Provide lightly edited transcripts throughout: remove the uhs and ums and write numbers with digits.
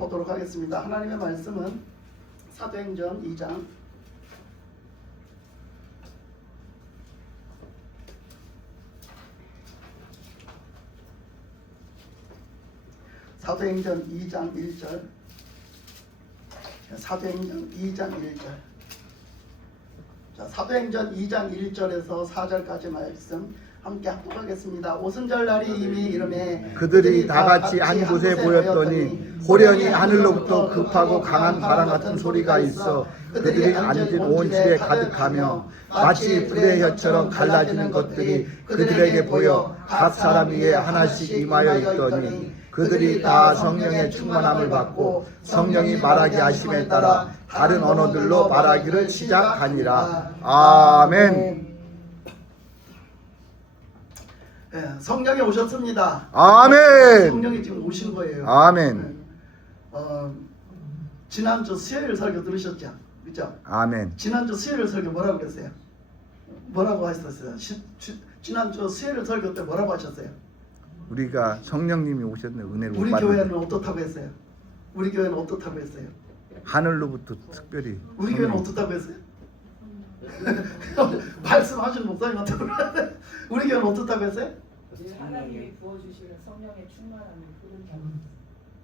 보도록 하겠습니다. 하나님의 말씀은 사도행전 2장 사도행전 2장 1절 사도행전 2장 1절 자, 사도행전 2장 1절에서 4절까지 말씀 함께 합독하겠습니다. 오순절 날이 이미 이름에 그들이 다 같이 한 곳에 모였더니 호련히 하늘로부터 급하고 강한 바람 같은 소리가 있어 그들이 앉은 온 집에 가득하며 마치 불의 혀처럼 갈라지는 것들이 그들에게 보여 각 사람 위에 하나씩 임하여 있더니 그들이 다 성령의 충만함을 받고 성령이 말하게 하심에 따라 다른 언어들로 말하기를 시작하니라. 아멘. 네, 성령이 오셨습니다. 아멘. 성령이 지금 오신 거예요. 아멘. 지난주 수요일 설교 들으셨죠? 그죠? 아멘. 지난주 수요일 설교 뭐라고 그랬어요? 뭐라고 하셨어요? 지난주 수요일 설교 때 뭐라고 하셨어요? 우리가 성령님이 오셨네. 은혜를 우리 받는 교회는 어떻다고 했어요? 우리 교회는 어떻다고 했어요? 하늘로부터 특별히 우리 교회는 어떻다고 했어요? 말씀하시는 목사님한테 물어봤는데 우리 교회는 어떻다고 했어요? 하나님이 부어주시는 성령의 충만함이 흐른다.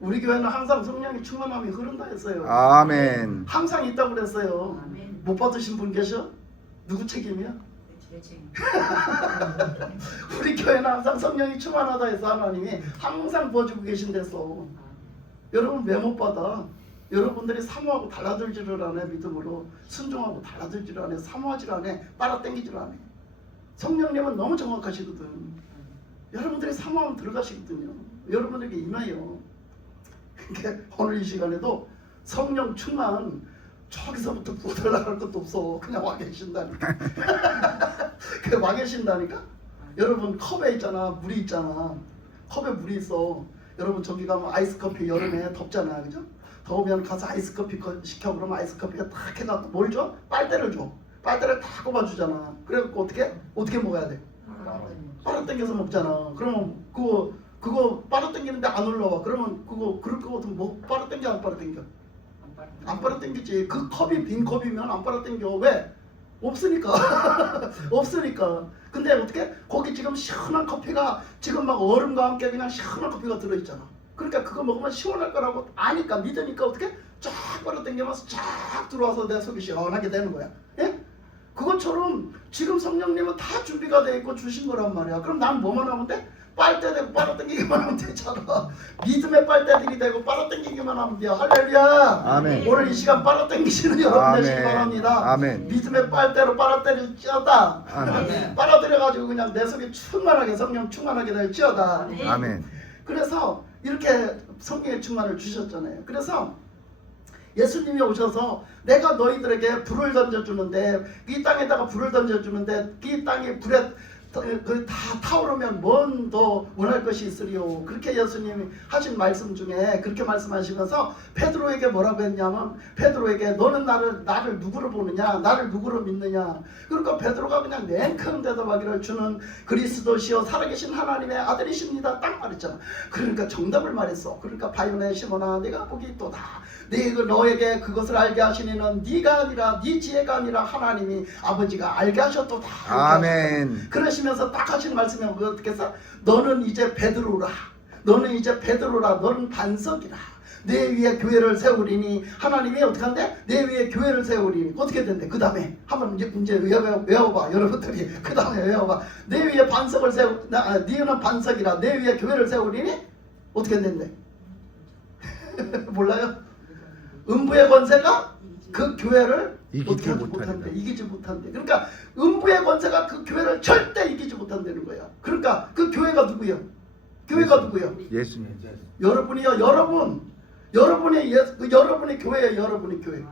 우리 교회는 항상 성령의 충만함이 흐른다 했어요. 아멘. 항상 있다고 그랬어요. 아멘. 못 받으신 분 계셔? 누구 책임이야? 제 책임. 우리 교회는 항상 성령이 충만하다 해서 하나님이 항상 부어주고 계신데서 여러분 왜 못 받아? 여러분들이 사모하고 달라들지를 않아. 믿음으로 순종하고 달라들지를 않아. 사모하지를 않아. 빨아당기지를 않아. 성령님은 너무 정확하시거든. 여러분들이 사모하면 들어가시거든요. 여러분에게 임해요. 그러니까 오늘 이 시간에도 성령 충만 저기서부터 부어달라고 할 것도 없어. 그냥 와 계신다니까. 그냥 와 계신다니까. 여러분 컵에 있잖아. 물이 있잖아. 컵에 물이 있어. 여러분 저기 가면 아이스커피 여름에 덥잖아. 그죠? 더우면 가서 아이스커피 시켜. 그러면 아이스커피가 탁 해갖고 뭘 줘? 빨대를 줘. 빨대를 탁 꼽아주잖아. 그래갖고 어떻게 먹어야 돼? 빨아당겨서 먹잖아. 그러면 그거 빨아당기는데 안 올라와. 그러면 그럴 거 같으면 뭐 빨아당겨 안 빨아당겨? 안 빨아당기지. 그 컵이 빈 컵이면 안 빨아당겨. 왜? 없으니까. 없으니까. 근데 어떻게? 거기 지금 시원한 커피가 지금 막 얼음과 함께 그냥 시원한 커피가 들어있잖아. 그러니까 그거 먹으면 시원할 거라고 아니까 믿으니까 어떻게? 쫙 빨아당기면서 쫙 들어와서 내 속이 시원하게 되는 거야. 예? 그것처럼 지금 성령님은 다 준비가 돼 있고 주신 거란 말이야. 그럼 난 뭐만 하면 돼? 빨대 대고 빨아당기기만 하면 되잖아. 믿음의 빨대들이 되고 빨아당기기만 하면 돼요. 할렐루야. 아멘. 오늘 이 시간 빨아당기시는 여러분 되시기 바랍니다. 아멘. 믿음의 빨대로 빨아들일 찌어다. 아멘. 빨아들여가지고 그냥 내 속에 충만하게 성령 충만하게 될 찌어다. 아멘. 그래서 이렇게 성령의 충만을 주셨잖아요. 그래서 예수님이 오셔서 내가 너희들에게 불을 던져주는데 이 땅에다가 불을 던져주는데 이 땅이 불에 다 타오르면 뭔 더 원할 것이 있으리요. 그렇게 예수님이 하신 말씀 중에 그렇게 말씀하시면서 베드로에게 뭐라고 했냐면 베드로에게 너는 나를 누구로 보느냐, 나를 누구로 믿느냐. 그러니까 베드로가 그냥 냉큼 대답하기를 주는 그리스도시요 살아계신 하나님의 아들이십니다 딱 말했잖아. 그러니까 정답을 말했어. 그러니까 바요네 시몬아 내가 복이 있도다. 너에게 그것을 알게 하시니는 네가 아니라 네 지혜가 아니라 하나님이 아버지가 알게 하셨도다. 아멘. 그러시면서 딱 하시는 말씀이 어떻게 해서 너는 이제 베드로라. 너는 이제 베드로라. 너는 반석이라. 내 위에 교회를 세우리니 하나님이 어떻게 한대? 내 위에 교회를 세우리니 어떻게 된대? 그 다음에 한번 이제 외워봐. 여러분들이 그 다음에 외워봐. 내 위에 반석을 너는 반석이라. 내 위에 교회를 세우리니 어떻게 된대? 몰라요? 음부의 권세가 그 교회를 이기지 못한대. 이기지 못한대. 그러니까 음부의 권세가 그 교회를 절대 이기지 못한다는 거야. 그러니까 그 교회가 누구예요? 교회가 누구예요? 예수님. 여러분이요. 여러분이 교회예요. 여러분이 교회.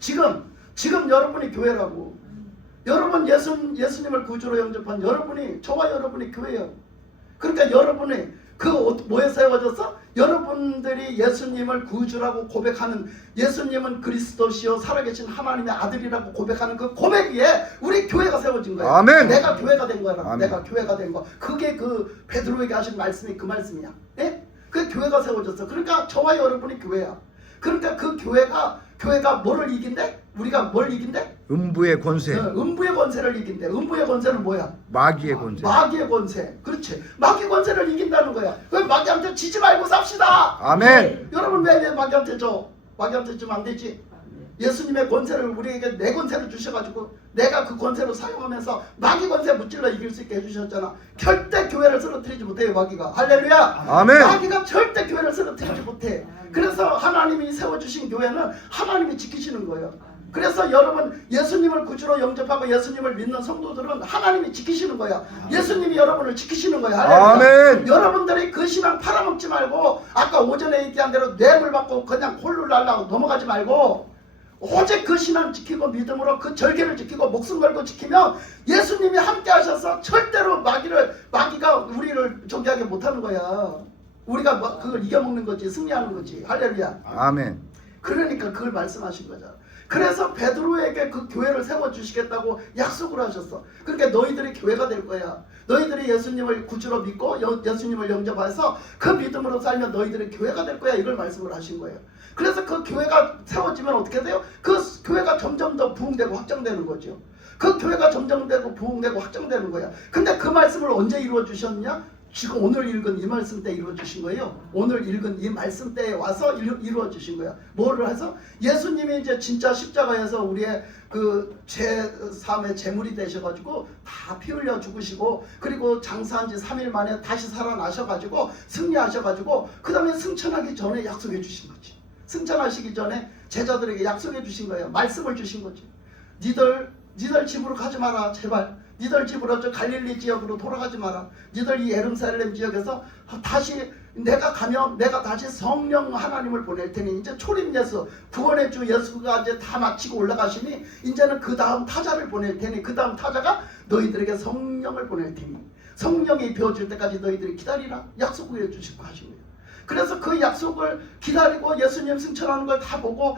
지금 여러분이 교회라고. 여러분 예수님을 구주로 영접한 여러분이 저와 여러분이 교회예요. 그러니까 여러분이 뭐에 세워졌어? 여러분들이 예수님을 구주라고 고백하는 예수님은 그리스도시요 살아계신 하나님의 아들이라고 고백하는 그 고백 위에 우리 교회가 세워진 거야. 아멘. 내가 교회가 된 거야. 아멘. 내가 교회가 된 거. 그게 그 베드로에게 하신 말씀이 그 말씀이야. 예? 그 교회가 세워졌어. 그러니까 저와 여러분이 교회야. 그러니까 그 교회가 뭐를 이긴대? 우리가 뭘 이긴대? 음부의 권세, 음부의 권세를 이긴대. 음부의 권세는 뭐야? 마귀의 권세. 마귀의 권세. 그렇지. 마귀 권세를 이긴다는 거야. 왜 마귀한테 지지 말고 삽시다. 아멘. 여러분 왜 마귀한테 줘? 마귀한테 주면 안 되지. 예수님의 권세를 우리에게 내 권세를 주셔가지고 내가 그 권세로 사용하면서 마귀 권세 무찔러 이길 수 있게 해주셨잖아. 절대 교회를 쓰러뜨리지 못해요 마귀가. 할렐루야. 아멘. 마귀가 절대 교회를 쓰러뜨리지 못해. 그래서 하나님이 세워주신 교회는 하나님이 지키시는 거예요. 그래서 여러분 예수님을 구주로 영접하고 예수님을 믿는 성도들은 하나님이 지키시는 거야. 예수님이 여러분을 지키시는 거야. 할렐루야. 아멘. 여러분들이 그 신앙 팔아먹지 말고 아까 오전에 얘기한 대로 뇌물 받고 그냥 홀로 날라고 넘어가지 말고 오직 그 신앙 지키고 믿음으로 그 절개를 지키고 목숨 걸고 지키면 예수님이 함께 하셔서 절대로 마귀가 우리를 저기하게 못하는 거야. 우리가 그걸 이겨먹는 거지, 승리하는 거지. 할렐루야. 아멘. 그러니까 그걸 말씀하신 거잖아. 그래서 베드로에게 그 교회를 세워주시겠다고 약속을 하셨어. 그러니까 너희들이 교회가 될 거야. 너희들이 예수님을 구주로 믿고 예수님을 영접해서 그 믿음으로 살면 너희들이 교회가 될 거야. 이걸 말씀을 하신 거예요. 그래서 그 교회가 세워지면 어떻게 돼요? 그 교회가 점점 더 부흥되고 확장되는 거죠. 그 교회가 점점 되고 부흥되고 확장되는 거야. 근데 그 말씀을 언제 이루어 주셨냐? 지금 오늘 읽은 이 말씀 때 이루어 주신 거예요. 오늘 읽은 이 말씀 때에 와서 이루어 주신 거야. 뭐를 해서? 예수님이 이제 진짜 십자가에서 우리의 그 제3의 제물이 되셔가지고 다 피 흘려 죽으시고 그리고 장사한 지 3일 만에 다시 살아나셔가지고 승리하셔가지고 그 다음에 승천하기 전에 약속해 주신 거지. 승천하시기 전에 제자들에게 약속해 주신 거예요. 말씀을 주신 거지. 니들 집으로 가지 마라 제발. 니들 집으로 저 갈릴리 지역으로 돌아가지 마라. 니들 이 예루살렘 지역에서 다시 내가 가면 내가 다시 성령 하나님을 보낼 테니 이제 초림 예수 구원의 주 예수가 이제 다 마치고 올라가시니 이제는 그 다음 타자를 보낼 테니 그 다음 타자가 너희들에게 성령을 보낼 테니 성령이 비워줄 때까지 너희들이 기다리라 약속을 해주시고 하신 거예요. 그래서 그 약속을 기다리고 예수님 승천하는 걸 다 보고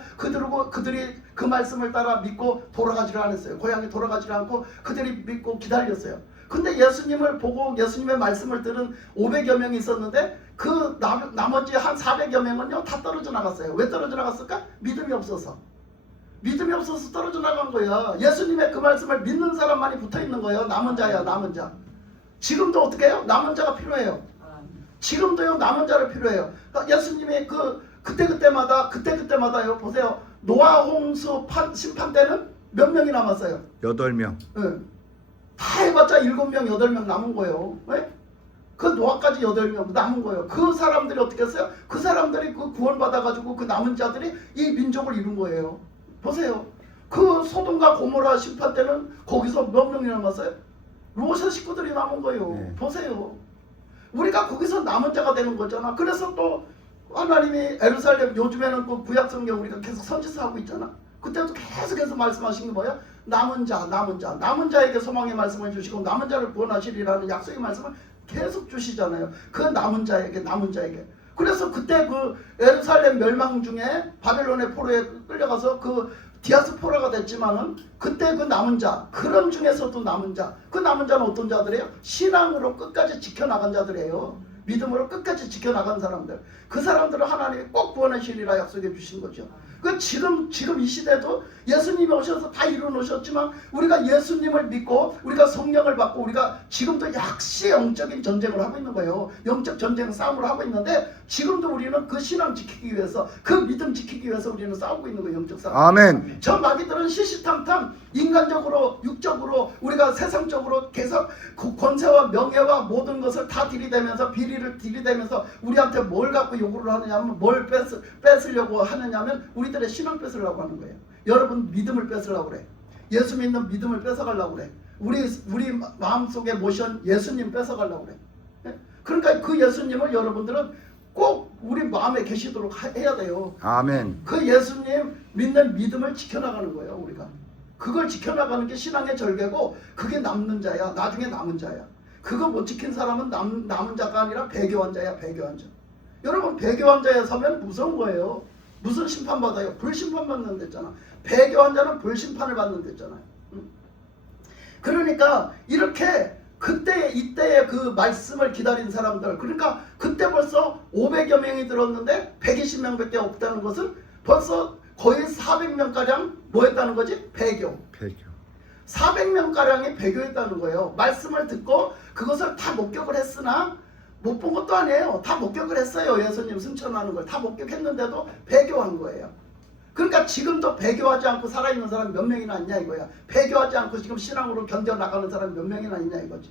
그들이 그 말씀을 따라 믿고 돌아가지를 않았어요. 고향에 돌아가지를 않고 그들이 믿고 기다렸어요. 근데 예수님을 보고 예수님의 말씀을 들은 500여 명이 있었는데 그 나머지 한 400여 명은요 다 떨어져 나갔어요. 왜 떨어져 나갔을까? 믿음이 없어서. 믿음이 없어서 떨어져 나간 거야. 예수님의 그 말씀을 믿는 사람만이 붙어있는 거예요. 남은 자야 남은 자. 지금도 어떻게 해요? 남은 자가 필요해요. 지금도요 남은 자를 필요해요. 그러니까 예수님이 그때마다요 보세요. 노아 홍수 심판 때는 몇 명이 남았어요? 8명. 네. 다 해봤자 7명 8명 남은 거예요. 네? 그 노아까지 8명 남은 거예요. 그 사람들이 어떻게 했어요? 그 사람들이 그 구원받아가지고 그 남은 자들이 이 민족을 이룬 거예요. 보세요. 그 소돔과 고모라 심판 때는 거기서 몇 명이 남았어요? 롯의 식구들이 남은 거예요. 네. 보세요. 우리가 거기서 남은 자가 되는 거잖아. 그래서 또 하나님이 예루살렘 요즘에는 그 구약성경 우리가 계속 선지서하고 있잖아. 그때도 계속해서 말씀하신 게 뭐야? 남은 자에게 소망의 말씀을 주시고 남은 자를 구원하시리라는 약속의 말씀을 계속 주시잖아요. 그 남은 자에게. 그래서 그때 그 예루살렘 멸망 중에 바벨론의 포로에 끌려가서 그 디아스포라가 됐지만은 그때 그 남은 자, 그런 중에서도 남은 자, 그 남은 자는 어떤 자들이에요? 신앙으로 끝까지 지켜나간 자들이에요. 믿음으로 끝까지 지켜나간 사람들. 그 사람들을 하나님이 꼭 구원하시리라 약속해 주신 거죠. 그 지금 이 시대도 예수님이 오셔서 다 이루어 놓으셨지만 우리가 예수님을 믿고 우리가 성령을 받고 우리가 지금도 역시 영적인 전쟁을 하고 있는 거예요. 영적 전쟁 싸움을 하고 있는데 지금도 우리는 그 신앙 지키기 위해서 그 믿음 지키기 위해서 우리는 싸우고 있는 거예요. 영적 싸움. 아멘. 저 마귀들은 시시탕탕 인간적으로 육적으로 우리가 세상적으로 계속 그 권세와 명예와 모든 것을 다 들이대면서 비리를 들이대면서 우리한테 뭘 갖고 요구를 하느냐면 뭘 뺏으려고 하느냐면 우리들의 신앙 뺏으려고 하는 거예요. 여러분 믿음을 뺏으려고 그래. 예수 믿는 믿음을 뺏어가려고 그래. 우리 마음속에 모션 예수님 뺏어가려고 그래. 그러니까 그 예수님을 여러분들은 꼭 우리 마음에 계시도록 해야 돼요. 아멘. 그 예수님 믿는 믿음을 지켜나가는 거예요. 우리가 그걸 지켜나가는 게 신앙의 절개고 그게 남는 자야. 나중에 남은 자야. 그거 못 지킨 사람은 남은 자가 아니라 배교한 자야. 배교한 자. 여러분 배교한 자에 서면 무서운 거예요. 무슨 심판받아요? 불심판 받는 데잖아. 배교한 자는 불심판을 받는 데잖아요. 그러니까 이렇게 그때 이때의 그 말씀을 기다린 사람들, 그러니까 그때 벌써 500여 명이 들었는데 120명밖에 없다는 것은 벌써 거의 400명가량 뭐 했다는 거지? 배교. 400명가량이 배교했다는 거예요. 말씀을 듣고 그것을 다 목격을 했으나 못 본 것도 아니에요. 다 목격을 했어요. 예수님 승천하는 걸 다 목격했는데도 배교한 거예요. 그러니까 지금도 배교하지 않고 살아있는 사람이 몇 명이나 있냐 이거야. 배교하지 않고 지금 신앙으로 견뎌나가는 사람이 몇 명이나 있냐 이거지.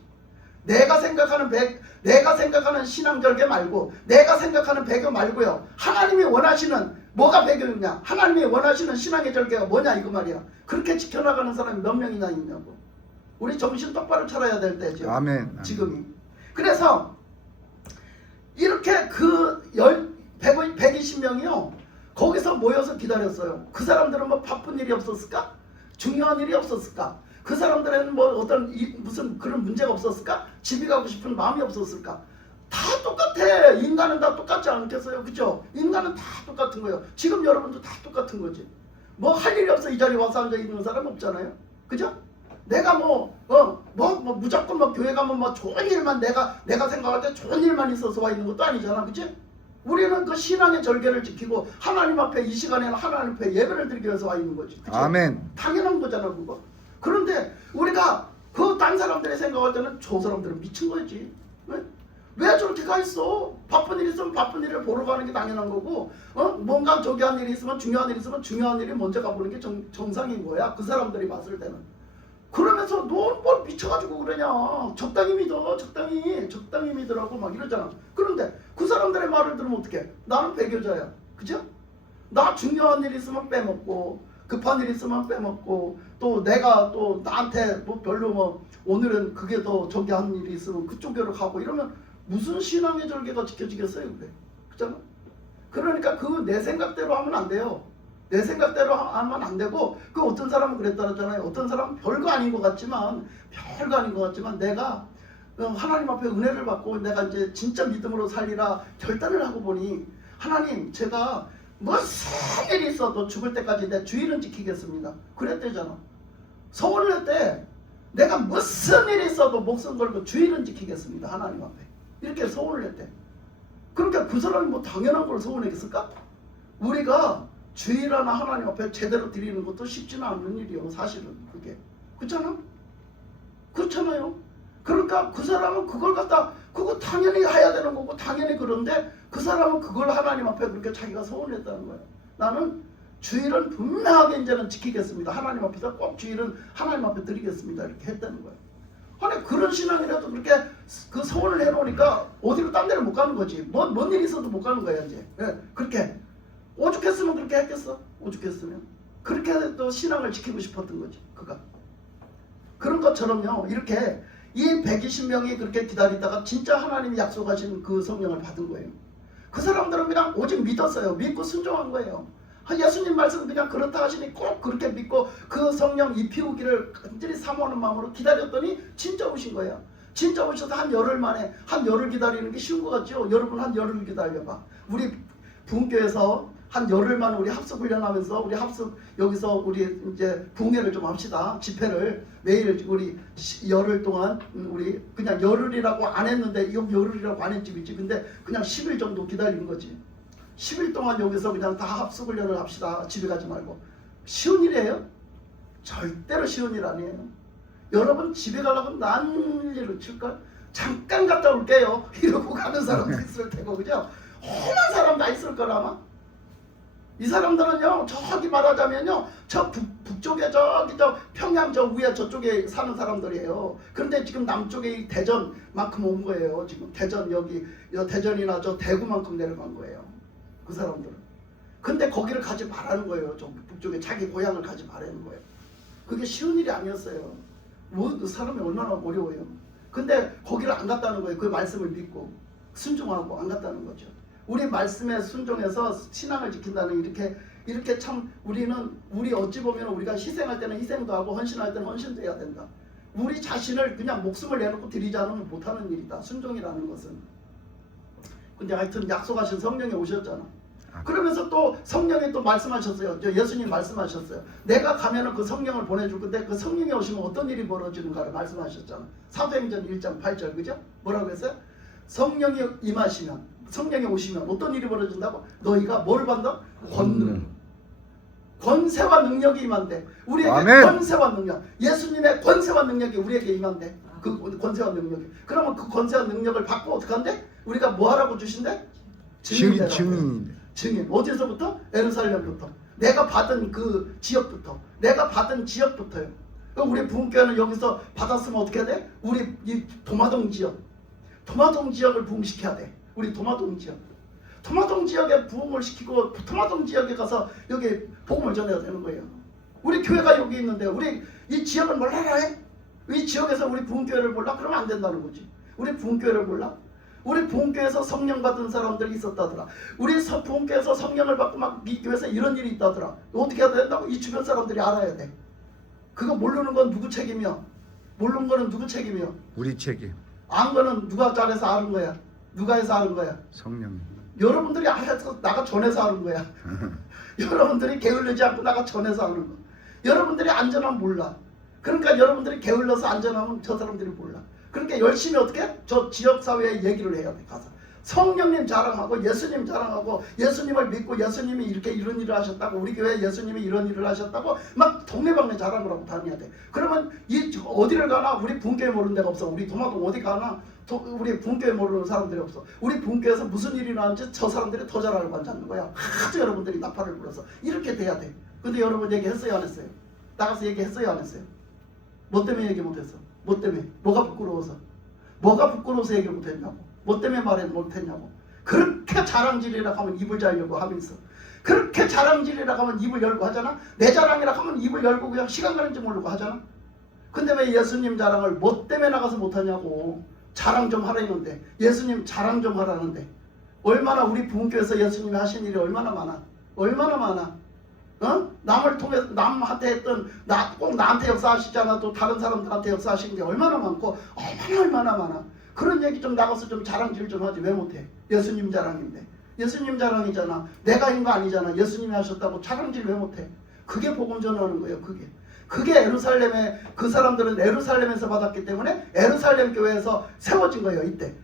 내가 생각하는 신앙절개 말고, 내가 생각하는 배교 말고요, 하나님이 원하시는 뭐가 배교냐, 하나님이 원하시는 신앙의 절개가 뭐냐 이거 말이야. 그렇게 지켜나가는 사람이 몇 명이나 있냐고. 우리 정신 똑바로 차려야 될 때죠. 아멘. 지금이. 그래서 이렇게 그 120명이요 거기서 모여서 기다렸어요. 그 사람들은 뭐 바쁜 일이 없었을까? 중요한 일이 없었을까? 그 사람들에는 뭐 어떤 무슨 그런 문제가 없었을까? 집에 가고 싶은 마음이 없었을까? 다 똑같아. 인간은 다 똑같지 않겠어요? 그죠? 인간은 다 똑같은 거예요. 지금 여러분도 다 똑같은 거지. 뭐 할 일이 없어 이 자리에 와서 앉아 있는 사람 없잖아요. 그죠? 내가 무조건 뭐 교회 가면 뭐 좋은 일만 내가 생각할 때 좋은 일만 있어서 와 있는 것도 아니잖아. 그치? 우리는 그 신앙의 절개를 지키고 하나님 앞에 이 시간에는 하나님 앞에 예배를 드리기 위해서 와 있는 거지. 그치? 아멘. 당연한 거잖아 그거. 그런데 우리가 그 딴 사람들이 생각할 때는 저 사람들은 미친 거지. 왜 저렇게 가 있어? 바쁜 일 있으면 바쁜 일을 보러 가는 게 당연한 거고, 뭔가 저기 한 일이 있으면 중요한 일이 있으면 중요한 일이 먼저 가보는 게 정상인 거야. 그 사람들이 봤을 때는. 그러면서 너 뭘 미쳐가지고 그러냐. 적당히 믿어. 적당히 믿으라고 막 이러잖아. 그런데 그 사람들의 말을 들으면 어떡해? 나는 배교자야. 그죠? 나 중요한 일 있으면 빼먹고, 급한 일 있으면 빼먹고, 또 내가 또 나한테 뭐 별로 뭐 오늘은 그게 더 저기 한 일이 있으면 그쪽으로 가고 이러면 무슨 신앙의 절개가 지켜지겠어요? 그래. 그렇잖아? 그러니까 그 내 생각대로 하면 안 돼요. 내 생각대로 하면 안 되고, 그 어떤 사람은 그랬다잖아요. 어떤 사람은 별거 아닌 것 같지만 내가 하나님 앞에 은혜를 받고 내가 이제 진짜 믿음으로 살리라 결단을 하고 보니, 하나님 제가 무슨 일이 있어도 죽을 때까지 내 주의는 지키겠습니다. 그랬대잖아. 서원을 했대. 내가 무슨 일이 있어도 목숨 걸고 주의는 지키겠습니다. 하나님 앞에. 이렇게 서원을 했대. 그러니까 그 사람이 뭐 당연한 걸 서원했을까? 우리가 주일하나 하나님 앞에 제대로 드리는 것도 쉽지는 않은 일이요. 사실은 그게. 그렇잖아요. 그러니까 그 사람은 그걸 그거 당연히 해야 되는 거고 당연히 그런데 그 사람은 그걸 하나님 앞에 그렇게 자기가 서운했다는 거예요. 나는 주일은 분명하게 이제는 지키겠습니다. 하나님 앞에서 꼭 주일은 하나님 앞에 드리겠습니다. 이렇게 했다는 거예요. 아니 그런 신앙이라도 그렇게 그 서운을 해놓으니까 어디로 딴 데를 못 가는 거지. 뭔 일이 있어도 못 가는 거야 이제. 그렇게 오죽했으면 그렇게 했겠어? 오죽했으면 그렇게 또 신앙을 지키고 싶었던 거지. 그가 그런 것처럼요. 이렇게 이 120명이 그렇게 기다리다가 진짜 하나님이 약속하신 그 성령을 받은 거예요. 그 사람들은 그냥 오직 믿었어요. 믿고 순종한 거예요. 예수님 말씀 그냥 그렇다 하시니 꼭 그렇게 믿고 그 성령 입히 오기를 간절히 사모하는 마음으로 기다렸더니 진짜 오신 거예요. 진짜 오셔서 한 열흘 만에, 한 열흘 기다리는 게 쉬운 것 같죠? 여러분 한 열흘 기다려봐. 우리 부흥교에서 한 열흘만 우리 합숙 훈련하면서 우리 합숙 여기서 우리 이제 부흥회를 좀 합시다. 집회를 매일 우리 열흘 동안 우리 그냥 열흘이라고 안 했는데 이거 열흘이라고 안 했지 그치? 근데 그냥 10일 정도 기다리는 거지. 10일 동안 여기서 그냥 다 합숙 훈련을 합시다. 집에 가지 말고. 쉬운 일이에요? 절대로 쉬운 일 아니에요. 여러분 집에 가려면 난리를 칠걸? 잠깐 갔다 올게요. 이러고 가는 사람도 있을 테고 그죠? 험한 사람 다 있을 거라 아마. 이 사람들은요 저기 말하자면요 저 북쪽에 저기 저 평양 저 위에 저쪽에 사는 사람들이에요. 그런데 지금 남쪽에 대전만큼 온 거예요. 지금 대전 여기 대전이나 저 대구만큼 내려간 거예요. 그 사람들은. 근데 거기를 가지 말라는 거예요. 저 북쪽에 자기 고향을 가지 말라는 거예요. 그게 쉬운 일이 아니었어요. 그 사람이 얼마나 어려워요. 근데 거기를 안 갔다는 거예요. 그 말씀을 믿고 순종하고 안 갔다는 거죠. 우리 말씀에 순종해서 신앙을 지킨다는 이렇게 참 우리 어찌 보면 우리가 희생할 때는 희생도 하고 헌신할 때는 헌신도 해야 된다. 우리 자신을 그냥 목숨을 내놓고 드리지 않으면 못하는 일이다. 순종이라는 것은. 근데 하여튼 약속하신 성령이 오셨잖아. 그러면서 또 성령이 또 말씀하셨어요. 예수님 말씀하셨어요. 내가 가면은 그 성령을 보내줄 건데 그 성령이 오시면 어떤 일이 벌어지는가를 말씀하셨잖아. 사도행전 1장 8절 그죠? 뭐라고 했어요? 성령이 임하시면, 성령이 오시면 어떤 일이 벌어진다고? 너희가 뭘 받나? 권능, 권세와 능력이 임한대. 우리에게 아멘. 권세와 능력, 예수님의 권세와 능력이 우리에게 임한대. 그 권세와 능력이. 그러면 그 권세와 능력을 받고 어떻게 한대? 우리가 뭐 하라고 주신대? 증인. 증인. 어디서부터? 예루살렘부터. 내가 받은 그 지역부터. 내가 받은 지역부터요. 우리 부흥교회는 여기서 받았으면 어떻게 해야 돼? 우리 이 도마동 지역, 도마동 지역을 부흥시켜야 돼. 우리 도마동 지역, 도마동 지역에 부흥을 시키고 도마동 지역에 가서 여기 복음을 전해야 되는 거예요. 우리 교회가 여기 있는데 우리 이 지역을 몰라라 해? 이 지역에서 우리 부흥교회를 몰라? 그러면 안 된다는 거지. 우리 부흥교회를 몰라? 우리 부흥교회에서 성령 받은 사람들이 있었다더라. 우리 부흥교회에서 성령을 받고 막 이 교회에서 이런 일이 있다더라. 어떻게 해야 된다고? 이 주변 사람들이 알아야 돼. 그거 모르는 건 누구 책임이야? 모르는 거는 누구 책임이야? 우리 책임. 안 거는 누가 잘해서 아는 거야? 누가 해서 아는 거야? 성령. 여러분들이 알아서 나가 전해서 아는 거야. 여러분들이 게을르지 않고 나가 전해서 아는 거. 여러분들이 안전하면 몰라. 그러니까 여러분들이 게을러서 안전하면 저 사람들이 몰라. 그러니까 열심히 어떻게? 저 지역사회에 얘기를 해야 돼. 가서 성령님 자랑하고 예수님 자랑하고 예수님을 믿고 예수님이 이렇게 이런 일을 하셨다고 우리 교회 예수님이 이런 일을 하셨다고 막 동네방네 자랑을 하고 다녀야 돼. 그러면 이 어디를 가나 우리 부흥교회 모르는 데가 없어. 우리 도마동 어디 가나 우리 부흥교회 모르는 사람들이 없어. 우리 부흥교회에서 무슨 일이 나는지 저 사람들이 더 잘 알고 앉는 거야. 아주 여러분들이 나팔을 불어서 이렇게 돼야 돼. 근데 여러분 얘기했어요 안 했어요? 나가서 얘기했어요 안 했어요? 뭐 때문에 얘기 못했어? 뭐 때문에? 뭐가 부끄러워서? 뭐가 부끄러워서 얘기 못했냐고? 뭐 때문에 말을 못했냐고? 그렇게 자랑질이라 하면 입을 잘려고 하면서 그렇게 자랑질이라 하면 입을 열고 하잖아? 내 자랑이라 하면 입을 열고 그냥 시간 가는지 모르고 하잖아? 근데 왜 예수님 자랑을 뭐 때문에 나가서 못하냐고? 자랑 좀 하라는데 예수님 자랑 좀 하라는데 얼마나 우리 부흥교회에서 예수님이 하신 일이 얼마나 많아? 얼마나 많아? 어? 남을 통해서 남한테 했던 꼭 나한테 역사하시지 않아도 다른 사람들한테 역사하시는 게 얼마나 많고 얼마나 많아. 그런 얘기 좀 나가서 좀 자랑질 좀 하지. 왜 못해? 예수님 자랑인데. 예수님 자랑이잖아. 내가 한 거 아니잖아. 예수님이 하셨다고 자랑질 왜 못해? 그게 복음 전하는 거예요. 그게 에루살렘에 그 사람들은 에루살렘에서 받았기 때문에 에루살렘 교회에서 세워진 거예요. 이때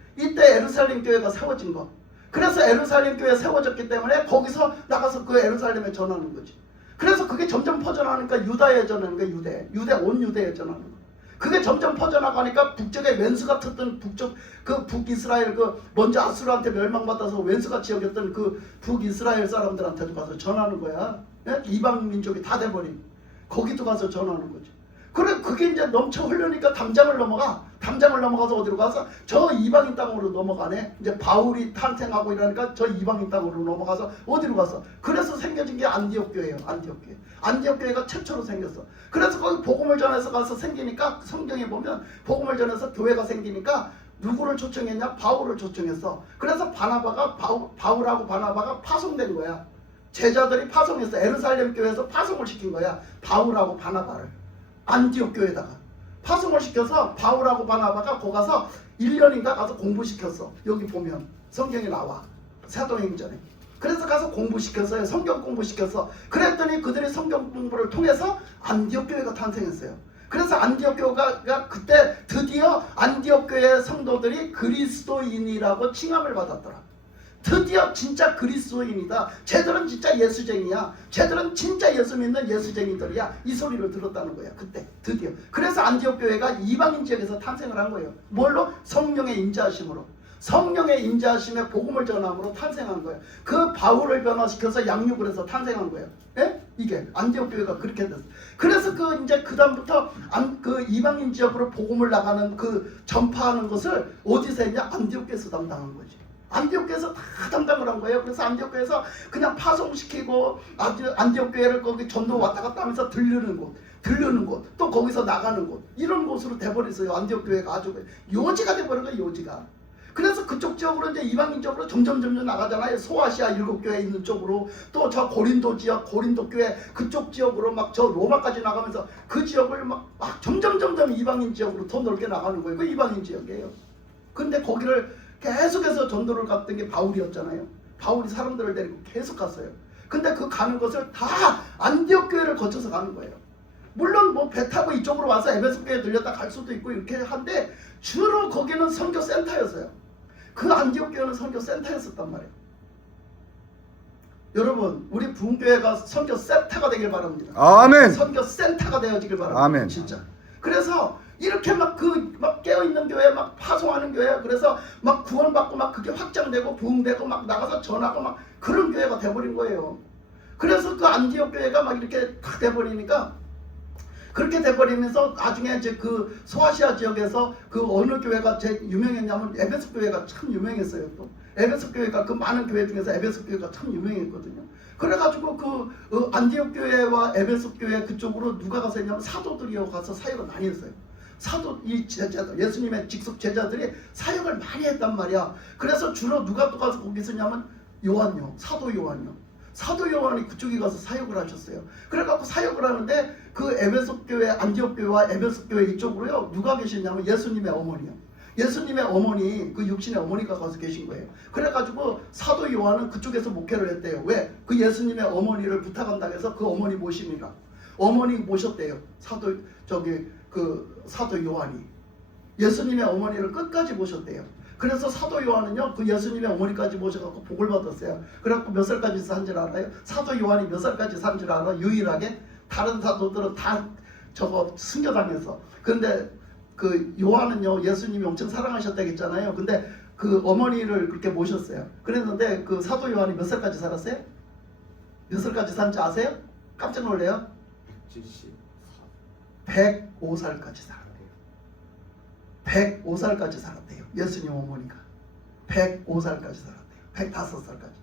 에루살렘 교회가 세워진 거. 그래서 에루살렘 교회 세워졌기 때문에 거기서 나가서 그 에루살렘에 전하는 거지. 그래서 그게 점점 퍼져나가니까 유다에 전하는 거야. 유대 온 유대에 전하는 거. 그게 점점 퍼져나가니까 북쪽에 왼수가 텄던 북쪽 그 북이스라엘 그 먼저 아수르한테 멸망받아서 왼수같이 여겼던 그 북이스라엘 사람들한테도 가서 전하는 거야. 예? 이방 민족이 다 돼버린. 거기도 가서 전하는 거지. 그래 그게 이제 넘쳐 흐르니까 담장을 넘어가서 어디로 가서 저 이방인 땅으로 넘어가네. 이제 바울이 탄생하고 이러니까 저 이방인 땅으로 넘어가서 어디로 가서 그래서 생겨진 게 안디옥 교회예요. 안디옥 교회가 최초로 생겼어. 그래서 거기 복음을 전해서 가서 생기니까 성경에 보면 복음을 전해서 교회가 생기니까 누구를 초청했냐? 바울을 초청했어. 그래서 바울하고 바나바가 파송된 거야. 제자들이 파송했어. 에루살렘 교회에서 파송을 시킨 거야. 바울하고 바나바를 안디옥 교회에다가 파송을 시켜서 바울하고 바나바가 거기 가서 1년인가 가서 공부시켰어. 여기 보면 성경에 나와. 사도행전에. 그래서 가서 공부시켰어요. 성경 공부시켰어. 그랬더니 그들이 성경 공부를 통해서 안디옥 교회가 탄생했어요. 그래서 안디옥 교회가 그때 드디어 안디옥 교회 성도들이 그리스도인이라고 칭함을 받았더라. 드디어 진짜 그리스도인이다. 쟤들은 진짜 예수쟁이야. 쟤들은 진짜 예수 믿는 예수쟁이들이야. 이 소리를 들었다는 거야. 그때 드디어. 그래서 안디옥 교회가 이방인 지역에서 탄생을 한 거예요. 뭘로? 성령의 임재하심으로. 성령의 임재하심에 복음을 전함으로 탄생한 거예요. 그 바울을 변화시켜서 양육을 해서 탄생한 거예요. 예? 이게 안디옥 교회가 그렇게 됐어. 그래서 이제 그 다음부터 그 이방인 지역으로 복음을 나가는 그 전파하는 것을 어디서 했냐? 안디옥 교회에서 담당한 거지. 안디옥 교회에서 다 담당을 한 거예요. 그래서 안디옥 교회에서 그냥 파송시키고 안디옥 교회를 거기 전도 왔다 갔다 하면서 들르는 곳, 또 거기서 나가는 곳, 이런 곳으로 돼버렸어요. 안디옥 교회가 아주 요지가 돼버린 거예요. 요지가. 그래서 그쪽 지역으로 이제 이방인 쪽으로 점점 나가잖아요. 소아시아 7교회 있는 쪽으로 또 저 고린도 지역, 고린도 교회 그쪽 지역으로 막 저 로마까지 나가면서 그 지역을 막 점점 이방인 지역으로 더 넓게 나가는 거예요. 그 이방인 지역이에요. 근데 거기를 계속해서 전도를 갔던 게 바울이었잖아요. 바울이 사람들을 데리고 계속 갔어요. 근데 그 가는 것을 다 안디옥 교회를 거쳐서 가는 거예요. 물론 뭐 배 타고 이쪽으로 와서 에베소 교회 들렸다 갈 수도 있고 이렇게 한데 주로 거기는 선교 센터였어요. 그 안디옥 교회는 선교 센터였었단 말이에요. 여러분, 우리 부흥교회가 선교 센터가 되길 바랍니다. 아멘. 선교 센터가 되어지길 바랍니다. 아멘. 진짜. 그래서 이렇게 막 깨어 있는 교회, 막 파송하는 교회, 그래서 막 구원받고 막 그게 확장되고 부흥되고 막 나가서 전하고 막 그런 교회가 돼버린 거예요. 그래서 그 안디옥 교회가 막 이렇게 다 돼버리니까, 그렇게 돼버리면서 나중에 이제 그 소아시아 지역에서 그 어느 교회가 제일 유명했냐면 에베소 교회가 참 유명했어요. 또 에베소 교회가 그 많은 교회 중에서 에베소 교회가 참 유명했거든요. 그래가지고 그 안디옥 교회와 에베소 교회 그쪽으로 누가 가서 했냐면 사도들이요 가서 사역을 많이 했어요. 사도 이 제자들, 예수님의 직속 제자들이 사역을 많이 했단 말이야. 그래서 주로 누가 또 가서 거기 있었냐면 요한요, 사도 요한요. 사도 요한이 그쪽에 가서 사역을 하셨어요. 그래갖고 사역을 하는데 그 에베소 교회, 안디옥 교회와 에베소 교회 이쪽으로요 누가 계시냐면 예수님의 어머니요. 예수님의 어머니, 그 육신의 어머니가 가서 계신 거예요. 그래가지고 사도 요한은 그쪽에서 목회를 했대요. 왜? 그 예수님의 어머니를 부탁한다고 해서 그 어머니 모십니다. 어머니 모셨대요. 사도 요한이 예수님의 어머니를 끝까지 모셨대요. 그래서 사도 요한은요 그 예수님의 어머니까지 모셔갖고 복을 받았어요. 그래갖고 몇 살까지 산 줄 알아요? 사도 요한이 몇 살까지 산 줄 알아? 유일하게 다른 사도들은 다 저거 순교당해서. 근데 그 요한은요 예수님이 엄청 사랑하셨다고 했잖아요. 근데 그 어머니를 그렇게 모셨어요. 그랬는데 그 사도 요한이 몇 살까지 살았어요? 몇 살까지 산지 아세요? 깜짝 놀래요. 105살까지 살았대요. 105살까지 살았대요. 예수님 어머니가 105살까지 살았대요. 105살까지.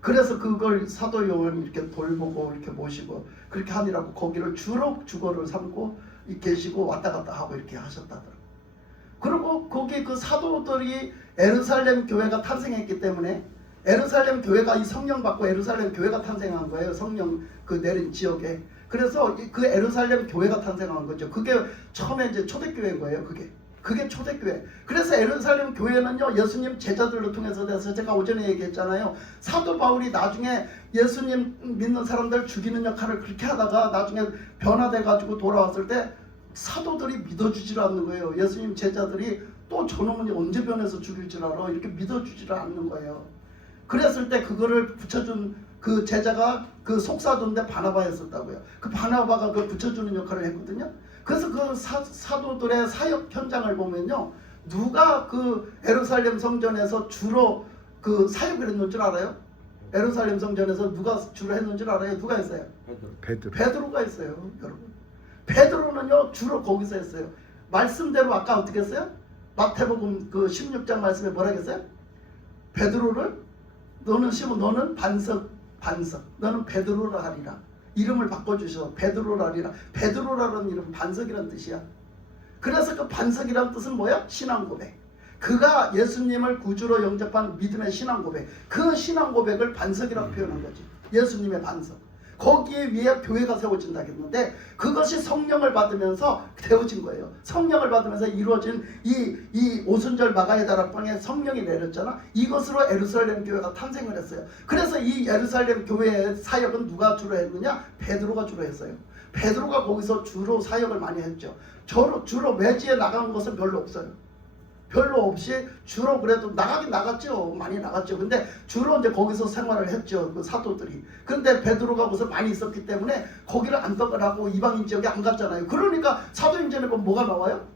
그래서 그걸 사도 요한이 이렇게 돌보고 이렇게 모시고 그렇게 하느라고 거기를 주로 주거를 삼고 계시고 왔다 갔다 하고 이렇게 하셨다더라고요. 그리고 거기 그 사도들이 에루살렘 교회가 탄생했기 때문에 에루살렘 교회가 이 성령 받고 에루살렘 교회가 탄생한 거예요. 성령 그 내린 지역에. 그래서 그 에루살렘 교회가 탄생한 거죠. 그게 처음에 이제 초대교회인 거예요. 그게 초대교회. 그래서 에루살렘 교회는요 예수님 제자들을 통해서 돼서 제가 오전에 얘기했잖아요. 사도 바울이 나중에 예수님 믿는 사람들 죽이는 역할을 그렇게 하다가 나중에 변화돼 가지고 돌아왔을 때 사도들이 믿어주질 않는 거예요. 예수님 제자들이 또 저놈은 언제 변해서 죽일 줄 알아 이렇게 믿어주질 않는 거예요. 그랬을 때 그거를 붙여준 그 제자가 그 속사도인데 바나바였었다고요. 그 바나바가 그걸 붙여주는 역할을 했거든요. 그래서 그 사도들의 사역 현장을 보면요 누가 그 예루살렘 성전에서 주로 그 사역을 했는 줄 알아요? 예루살렘 성전에서 누가 주로 했는 줄 알아요? 누가 했어요? 베드로가 했어요. 여러분 베드로는요 주로 거기서 했어요. 말씀대로 아까 어떻게 했어요? 마태복음 그 16장 말씀에 뭐라 했어요? 베드로를 너는 시몬 너는 반석 너는 베드로라 하리라. 이름을 바꿔주셔. 베드로라 하리라. 베드로라는 이름은 반석이라는 뜻이야. 그래서 그 반석이라는 뜻은 뭐야? 신앙 고백. 그가 예수님을 구주로 영접한 믿음의 신앙 고백. 그 신앙 고백을 반석이라고 표현한 거지. 예수님의 반석. 거기에 위에 교회가 세워진다 했는데 그것이 성령을 받으면서 되어진 거예요. 성령을 받으면서 이루어진 이 오순절 마가의 다락방에 성령이 내렸잖아. 이것으로 예루살렘 교회가 탄생을 했어요. 그래서 이 예루살렘 교회의 사역은 누가 주로 했느냐? 베드로가 주로 했어요. 베드로가 거기서 주로 사역을 많이 했죠. 주로 외지에 나간 것은 별로 없어요. 별로 없이 주로 그래도 나가긴 나갔죠. 많이 나갔죠. 근데 주로 이제 거기서 생활을 했죠. 그 사도들이. 근데 베드로가 거기서 많이 있었기 때문에 거기를 안떡을 하고 이방인 지역에 안 갔잖아요. 그러니까 사도행전에 보면 뭐가 나와요?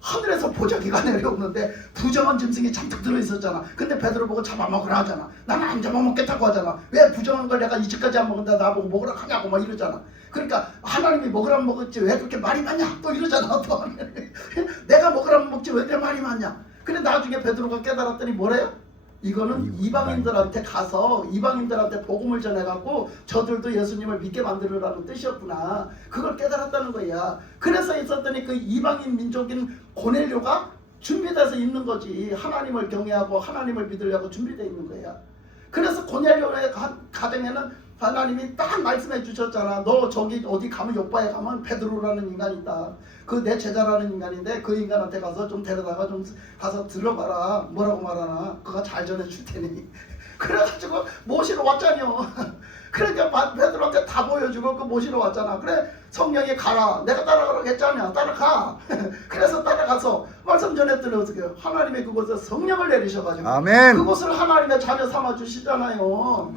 하늘에서 보자기가 내려오는데 부정한 짐승이 잔뜩 들어있었잖아. 근데 베드로 보고 잡아먹으라 하잖아. 나는 안 잡아먹겠다고 하잖아. 왜 부정한 걸 내가 이제까지 안 먹는다 나보고 먹으라 하냐고 막 이러잖아. 그러니까 하나님이 먹으라면 먹었지 왜 그렇게 말이 많냐 또 이러잖아. 또 내가 먹으라면 먹지 왜 이렇게 말이 많냐. 근데 나중에 베드로가 깨달았더니 뭐래요? 이거는 이방인들한테 가서 이방인들한테 복음을 전해갖고 저들도 예수님을 믿게 만들으라는 뜻이었구나. 그걸 깨달았다는 거야. 그래서 있었더니 그 이방인 민족인 고넬료가 준비돼서 있는 거지. 하나님을 경외하고 하나님을 믿으려고 준비되어 있는 거야. 그래서 고넬료의 가정에는 하나님이 딱 말씀해 주셨잖아. 너 저기 어디 가면 요바에 가면 베드로라는 인간이 있다. 그 내 제자라는 인간인데 그 인간한테 가서 좀 데려다가 좀 가서 들어봐라. 뭐라고 말하나 그가 잘 전해 줄 테니. 그래가지고 모시러 왔잖여. 그러니까 베드로한테 다 보여주고 그 모시러 왔잖아. 그래 성령이 가라. 내가 따라가라고 했잖아. 따라가. 그래서 따라가서 말씀 전했더니 어떻게 해요? 하나님이 그곳에 성령을 내리셔가지고 아멘. 그곳을 하나님의 자녀 삼아 주시잖아요.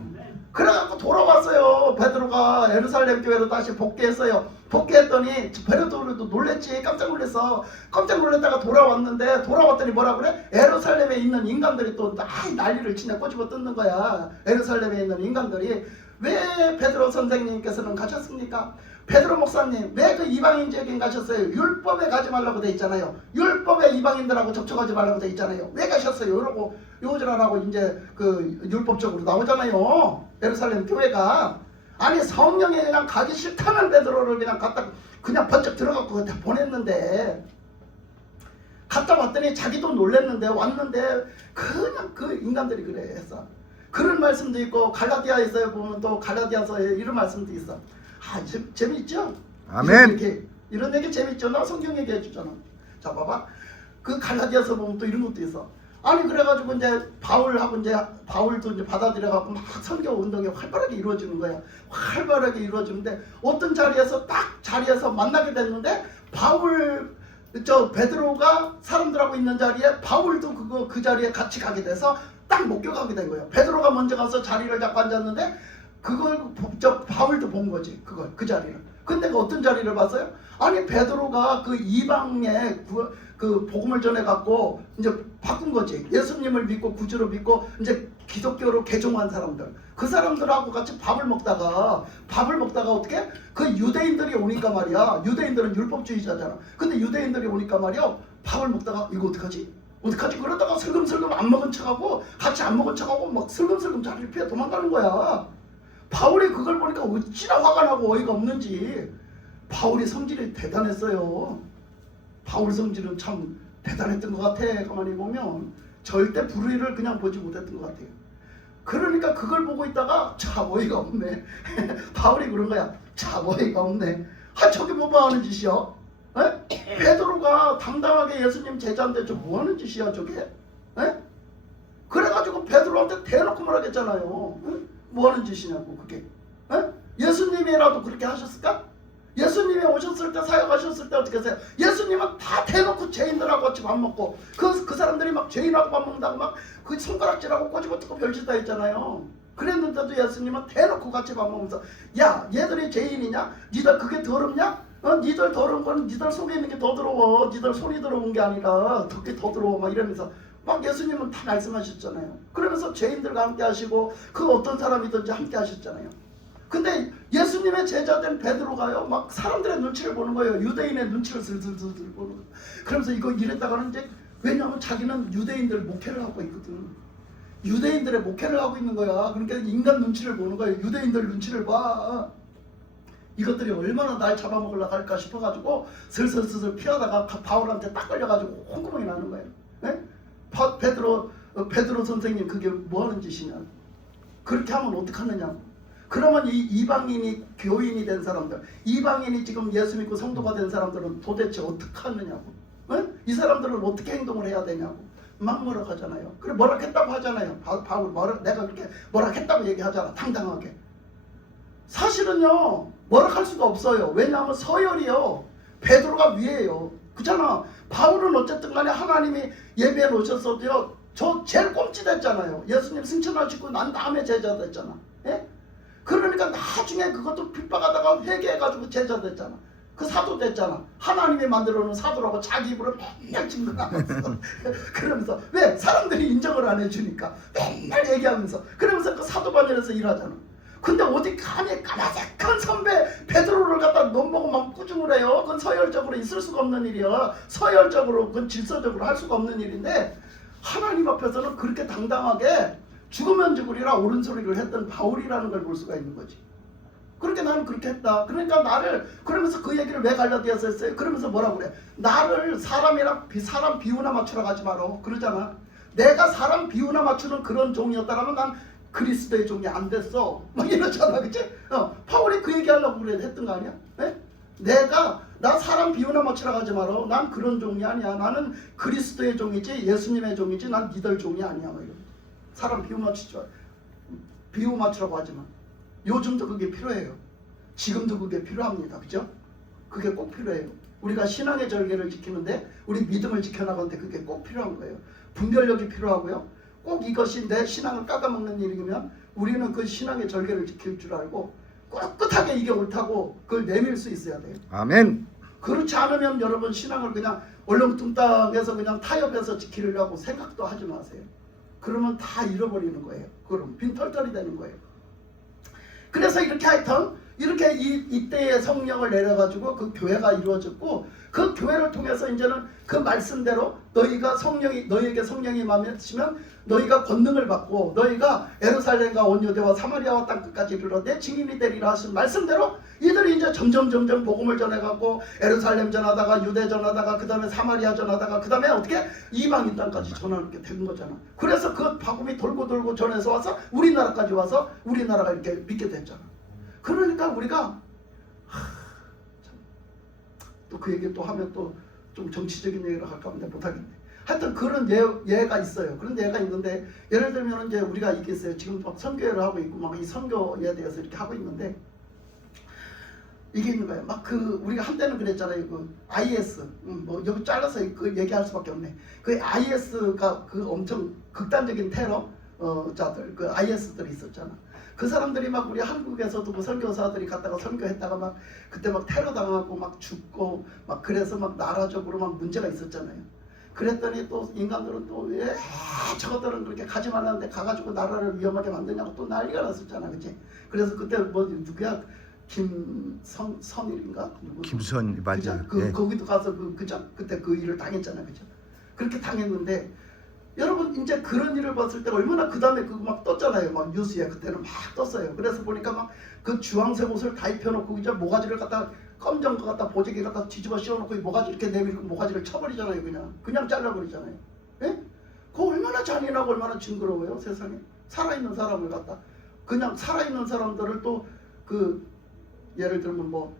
그래갖고 돌아왔어요. 베드로가 예루살렘 교회로 다시 복귀했어요. 복귀했더니 베드로도 놀랬지. 깜짝 놀랐어. 깜짝 놀랐다가 돌아왔는데 돌아왔더니 뭐라 그래? 예루살렘에 있는 인간들이 또 난리를 치냐 꼬집어 뜯는 거야. 예루살렘에 있는 인간들이 왜 베드로 선생님께서는 가셨습니까? 베드로 목사님 왜 그 이방인지에게 가셨어요? 율법에 가지 말라고 돼 있잖아요. 율법에 이방인들하고 접촉하지 말라고 돼 있잖아요. 왜 가셨어요? 이러고 요절하라고 이제 그 율법적으로 나오잖아요. 예루살렘 교회가. 아니 성령이 그냥 가기 싫다는 베드로를 그냥 갖다 그냥 번쩍 들어갖고 그때 보냈는데 갔다 왔더니 자기도 놀랬는데 왔는데 그냥 그 인간들이 그래 했어. 그런 말씀도 있고 갈라디아에서 보면 또 갈라디아서에 이런 말씀도 있어. 아 재미있죠? 아멘. 이런 얘기 재밌죠? 나 성경 얘기해 주잖아. 자 봐봐. 그 갈라디아서 보면 또 이런 것도 있어. 아니 그래가지고 이제 바울도 이제 받아들여갖고 막 선교 운동이 활발하게 이루어지는 거야. 활발하게 이루어지는데 어떤 자리에서 만나게 됐는데 베드로가 사람들하고 있는 자리에 바울도 그 자리에 같이 가게 돼서 딱 목격하게 된 거예요. 베드로가 먼저 가서 자리를 잡고 앉았는데 그걸 바울도 본 거지. 그 자리를. 근데 그 어떤 자리를 봤어요? 아니 베드로가 그 이방에 그 복음을 전해갖고 이제 바꾼 거지. 예수님을 믿고 구주로 믿고 이제 기독교로 개종한 사람들. 그 사람들하고 같이 밥을 먹다가 어떻게? 그 유대인들이 오니까 말이야. 유대인들은 율법주의자잖아. 근데 유대인들이 오니까 말이야. 밥을 먹다가 이거 어떡하지? 그러다가 슬금슬금 안 먹은 척하고 같이 안 먹은 척하고 막 슬금슬금 자리를 피해 도망가는 거야. 바울이 그걸 보니까 어찌나 화가 나고 어이가 없는지. 바울이 성질이 대단했어요. 바울 성질은 참 대단했던 것 같아. 가만히 보면 절대 불의를 그냥 보지 못했던 것 같아요. 그러니까 그걸 보고 있다가 참 어이가 없네. 바울이 그런 거야. 참 어이가 없네. 저게 뭐 하는 짓이야? 에? 베드로가 당당하게 예수님 제자인데 저 뭐 하는 짓이야 저게? 에? 그래가지고 베드로한테 대놓고 말하겠잖아요. 에? 뭐 하는 짓이냐고 그게. 에? 예수님이라도 그렇게 하셨을까? 예수님이 오셨을 때 사역하셨을 때 어떻게 하세요? 예수님은 다 대놓고 죄인들하고 같이 밥 먹고 그 사람들이 막 죄인하고 밥 먹는다고 막 그 손가락질하고 꼬집어 뜯고 별짓 다 했잖아요. 그랬는데도 예수님은 대놓고 같이 밥 먹으면서 야 얘들이 죄인이냐? 니들 그게 더럽냐? 니들 더러운 건 니들 속에 있는 게 더 더러워. 니들 손이 더러운 게 아니라 그게 더 더러워. 막 이러면서 막 예수님은 다 말씀하셨잖아요. 그러면서 죄인들과 함께 하시고 그 어떤 사람이든지 함께 하셨잖아요. 근데 예수님의 제자된 베드로가요 막 사람들의 눈치를 보는 거예요. 유대인의 눈치를 슬슬슬 보는 거예요. 그러면서 이거 이랬다가는 이제 왜냐하면 자기는 유대인들 목회를 하고 있거든. 유대인들의 목회를 하고 있는 거야. 그러니까 인간 눈치를 보는 거예요. 유대인들 눈치를 봐. 이것들이 얼마나 날 잡아먹으려고 할까 싶어가지고 슬슬슬 피하다가 바울한테 딱 걸려가지고 홍구멍이 나는 거예요. 네? 베드로 선생님 그게 뭐 하는 짓이냐. 그렇게 하면 어떡하느냐고. 그러면 이 이방인이 교인이 된 사람들, 이방인이 지금 예수 믿고 성도가 된 사람들은 도대체 어떻게 하느냐고. 네? 이 사람들은 어떻게 행동을 해야 되냐고. 막 뭐라 하잖아요. 그래 뭐라 했다고 하잖아요. 바울 내가 그렇게 뭐라 했다고 얘기하잖아. 당당하게. 사실은요 뭐라 할 수가 없어요. 왜냐하면 서열이요 베드로가 위에요. 그렇잖아. 바울은 어쨌든 간에 하나님이 예배해 놓으셨어도요 저 제일 꼼찌됐잖아요. 예수님 승천하시고 난 다음에 제자 됐잖아. 예? 그러니까 나중에 그것도 핍박하다가 회개해가지고 제자 됐잖아. 그 사도 됐잖아. 하나님이 만들어 놓은 사도라고 자기 입으로 맨날 증거하면서 그러면서 왜? 사람들이 인정을 안 해주니까 맨날 얘기하면서 그러면서 그 사도반열에서 일하잖아. 근데 어디 감히 까마득한 선배 베드로를 갖다 넘보고 막 꾸중을 해요. 그건 서열적으로 있을 수가 없는 일이야. 서열적으로 그건 질서적으로 할 수가 없는 일인데 하나님 앞에서는 그렇게 당당하게 죽으면 죽으리라 옳은 소리를 했던 바울이라는 걸 볼 수가 있는 거지. 그렇게 나는 그렇게 했다. 그러니까 나를 그러면서 그 얘기를 왜 갈라디아서 했어요? 그러면서 뭐라고 그래? 나를 사람 비유나 맞추러 가지 마라. 그러잖아. 내가 사람 비유나 맞추는 그런 종이었다라면 난 그리스도의 종이 안 됐어. 막 이러잖아. 그치? 바울이 그 얘기하려고 그래 했던 거 아니야? 네? 나 사람 비유나 맞추러 가지 마라. 난 그런 종이 아니야. 나는 그리스도의 종이지 예수님의 종이지 난 니들 종이 아니야. 막 이런. 사람 비유 맞추지 마. 비유 맞추라고 하지만 요즘도 그게 필요해요. 지금도 그게 필요합니다. 그죠? 그게 꼭 필요해요. 우리가 신앙의 절개를 지키는데 우리 믿음을 지켜나가는데 그게 꼭 필요한 거예요. 분별력이 필요하고요. 꼭 이것이 내 신앙을 깎아먹는 일이면 우리는 그 신앙의 절개를 지킬 줄 알고 꿋꿋하게 이게 옳다고 그걸 내밀 수 있어야 돼요. 아멘. 그렇지 않으면 여러분 신앙을 그냥 얼렁뚱땅해서 그냥 타협해서 지키려고 생각도 하지 마세요. 그러면 다 잃어버리는 거예요. 그럼 빈털털이 되는 거예요. 그래서 이렇게 하여튼 이렇게 이때의 성령을 내려가지고 그 교회가 이루어졌고 그 교회를 통해서 이제는 그 말씀대로 너희에게 성령이 임하시면 너희가 권능을 받고 너희가 예루살렘과 온 유대와 사마리아와 땅 끝까지 이르러 내 증인이 되리라 하신 말씀대로 이들이 이제 점점 복음을 전해가고 예루살렘 전하다가 유대 전하다가 그 다음에 사마리아 전하다가 그 다음에 어떻게 이방인 땅까지 전하게 된 거잖아. 그래서 그 복음이 돌고 전해서 와서 우리나라까지 와서 우리나라가 이렇게 믿게 됐잖아. 그러니까 우리가 또 그 얘기 또 하면 또 좀 정치적인 얘기를 할까 하는데 못하겠네. 하여튼 그런 예가 있어요. 그런 예가 있는데 예를 들면 이제 우리가 이게 있어요. 지금 막 선교회를 하고 있고 막 이 선교에 대해서 이렇게 하고 있는데 이게 있는 거예요. 막 그 우리가 한때는 그랬잖아요. 그 IS 뭐 여기 잘라서 그 얘기할 수밖에 없네. 그 IS가 그 엄청 극단적인 테러 자들 그 IS들이 있었잖아. 그 사람들이 막 우리 한국에서도 그 선교사들이 갔다가 선교했다가 막 그때 막 테러 당하고 막 죽고 막 그래서 막 나라적으로 막 문제가 있었잖아요. 그랬더니 또 인간들은 또 왜 저것들은 그렇게 가지 말라는데 가가지고 나라를 위험하게 만드냐고 또 난리가 났었잖아, 그치? 그래서 그때 뭐 누구야 김선일인가 누구? 김선 맞아. 그 거기도 가서 그때 그 일을 당했잖아, 그죠? 그렇게 당했는데. 여러분 이제 그런 일을 봤을 때 얼마나 그 다음에 그거 막 떴잖아요. 막 뉴스에 그때는 막 떴어요. 그래서 보니까 막 그 주황색 옷을 다 입혀놓고 이제 모가지를 갖다 검정 거 갖다 보재기 갖다 뒤집어 씌워놓고 이 모가지 이렇게 내밀고 모가지를 쳐버리잖아요. 그냥 잘라버리잖아요. 예? 그거 얼마나 잔인하고 얼마나 징그러워요 세상에. 살아있는 사람을 갖다 그냥 살아있는 사람들을 또 그 예를 들면 뭐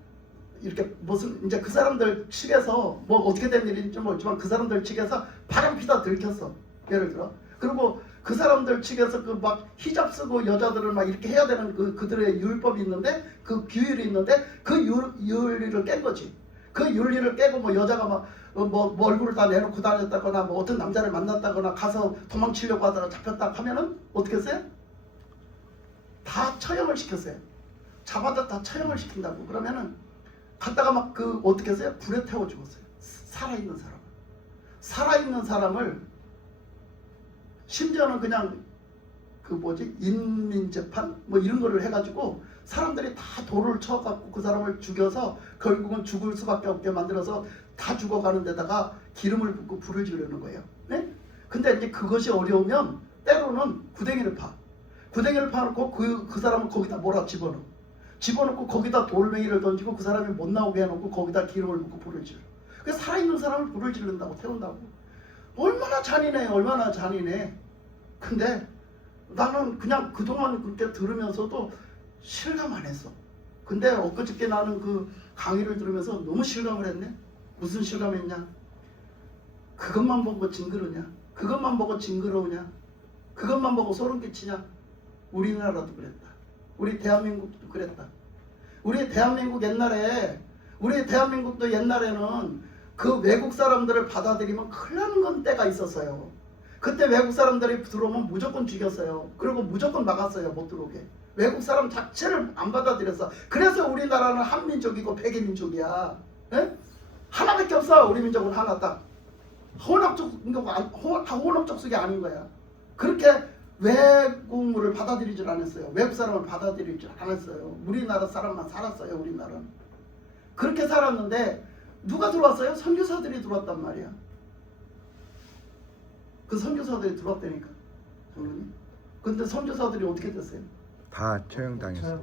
이렇게 무슨 이제 그 사람들 측에서 뭐 어떻게 된 일인지 모르지만 그 사람들 측에서 바람 피다 들켰어. 예를 들어. 그리고 그 사람들 측에서 그 막 히잡 쓰고 여자들을 막 이렇게 해야 되는 그들의 율법이 있는데 그 규율이 있는데 그 윤리를 깬 거지. 그 윤리를 깨고 뭐 여자가 막 뭐 얼굴을 다 내놓고 다녔다거나 뭐 어떤 남자를 만났다거나 가서 도망치려고 하다가 잡혔다 하면은 어떻게 했어요? 다 처형을 시켰어요. 잡아다 다 처형을 시킨다고. 그러면은 갔다가 막 그 어떻게 했어요? 불에 태워 죽었어요. 살아있는 사람을 심지어는 그냥 그 뭐지 인민재판 뭐 이런 거를 해가지고 사람들이 다 돌을 쳐갖고 그 사람을 죽여서 결국은 죽을 수밖에 없게 만들어서 다 죽어가는 데다가 기름을 붓고 불을 지르는 거예요. 네? 근데 이제 그것이 어려우면 때로는 구덩이를 파놓고 그 사람을 거기다 몰아 집어넣고 거기다 돌멩이를 던지고 그 사람이 못 나오게 해놓고 거기다 기름을 붓고 불을 지르. 그래서 살아있는 사람을 불을 지른다고 태운다고. 얼마나 잔인해. 근데 나는 그냥 그동안 그렇게 들으면서도 실감 안 했어. 근데 엊그저께 나는 그 강의를 들으면서 너무 실감을 했네. 무슨 실감했냐? 그것만 보고 징그러냐? 그것만 보고 징그러우냐? 그것만 보고 소름 끼치냐? 우리나라도 그랬다. 우리 대한민국도 그랬다. 우리 대한민국도 옛날에는 그 외국 사람들을 받아들이면 큰일 나는 건 때가 있었어요. 그때 외국 사람들이 들어오면 무조건 죽였어요. 그리고 무조건 막았어요. 못 들어오게. 외국 사람 자체를 안 받아들였어. 그래서 우리나라는 한민족이고 백이민족이야. 에? 하나밖에 없어. 우리 민족은 하나 딱. 혼합족속이 아닌 거야. 그렇게 외국물을 받아들이질 않았어요. 외국 사람을 받아들이질 않았어요. 우리나라 사람만 살았어요. 우리나라는. 그렇게 살았는데 누가 들어왔어요? 선교사들이 들어왔단 말이야. 그 선교사들이 들어왔다니까. 장로님. 근데 선교사들이 어떻게 됐어요? 다 처형당했어.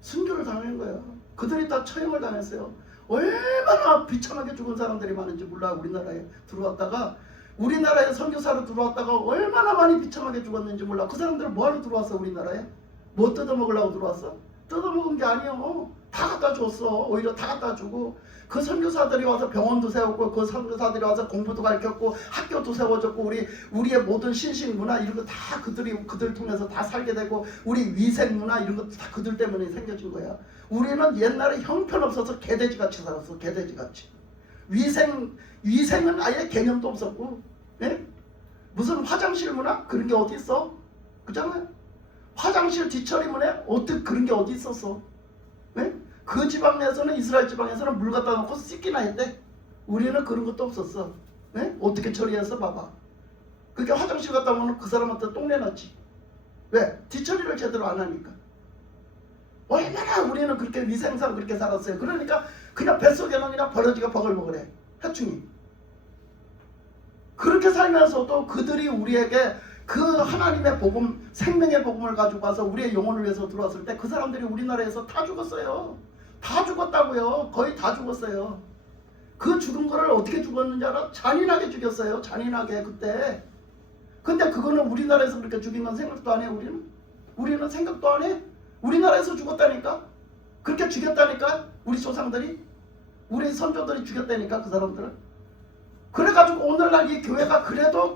순교를 당한 거야. 그들이 다 처형을 당했어요. 얼마나 비참하게 죽은 사람들이 많은지 몰라. 우리나라에 들어왔다가 우리나라에 선교사로 들어왔다가 얼마나 많이 비참하게 죽었는지 몰라. 그 사람들은 뭐하러 들어왔어? 우리나라에? 뭐 뜯어먹으려고 들어왔어? 뜯어먹은 게 아니요. 다 갖다 줬어. 오히려 다 갖다 주고 그 선교사들이 와서 병원도 세웠고 그 선교사들이 와서 공부도 가르쳤고 학교도 세워줬고 우리의 모든 신식 문화 이런 거 다 그들 통해서 다 살게 되고 우리 위생 문화 이런 것도 다 그들 때문에 생겨진 거야. 우리는 옛날에 형편없어서 개돼지같이 살았어. 개돼지같이. 위생은 아예 개념도 없었고, 예? 무슨 화장실 문화 그런 게 어디 있어? 그잖아요. 화장실 뒤처리 문화 어떻게 그런 게 어디 있었어? 예? 그 지방에서는 이스라엘 지방에서는 물 갖다 놓고 씻기나 했대. 우리는 그런 것도 없었어. 예? 어떻게 처리해서 봐봐. 그게 화장실 갔다 오면 그 사람한테 똥내 났지. 왜? 뒤처리를 제대로 안 하니까. 얼마나 우리는 그렇게 위생상 그렇게 살았어요. 그러니까 그냥 뱃속에는 그냥 버러지가 버글버글해. 해충이. 그렇게 살면서도 그들이 우리에게 그 하나님의 복음, 생명의 복음을 가지고 와서 우리의 영혼을 위해서 들어왔을 때 그 사람들이 우리나라에서 다 죽었어요. 다 죽었다고요. 거의 다 죽었어요. 그 죽은 거를 어떻게 죽었는지 알아? 잔인하게 죽였어요. 잔인하게 그때. 근데 그거는 우리나라에서 그렇게 죽인 건 생각도 안 해. 우리는 생각도 안 해. 우리나라에서 죽었다니까. 그렇게 죽였다니까. 우리 조상들이, 우리 선조들이 죽였다니까 그 사람들을. 그래가지고 오늘날 이 교회가 그래도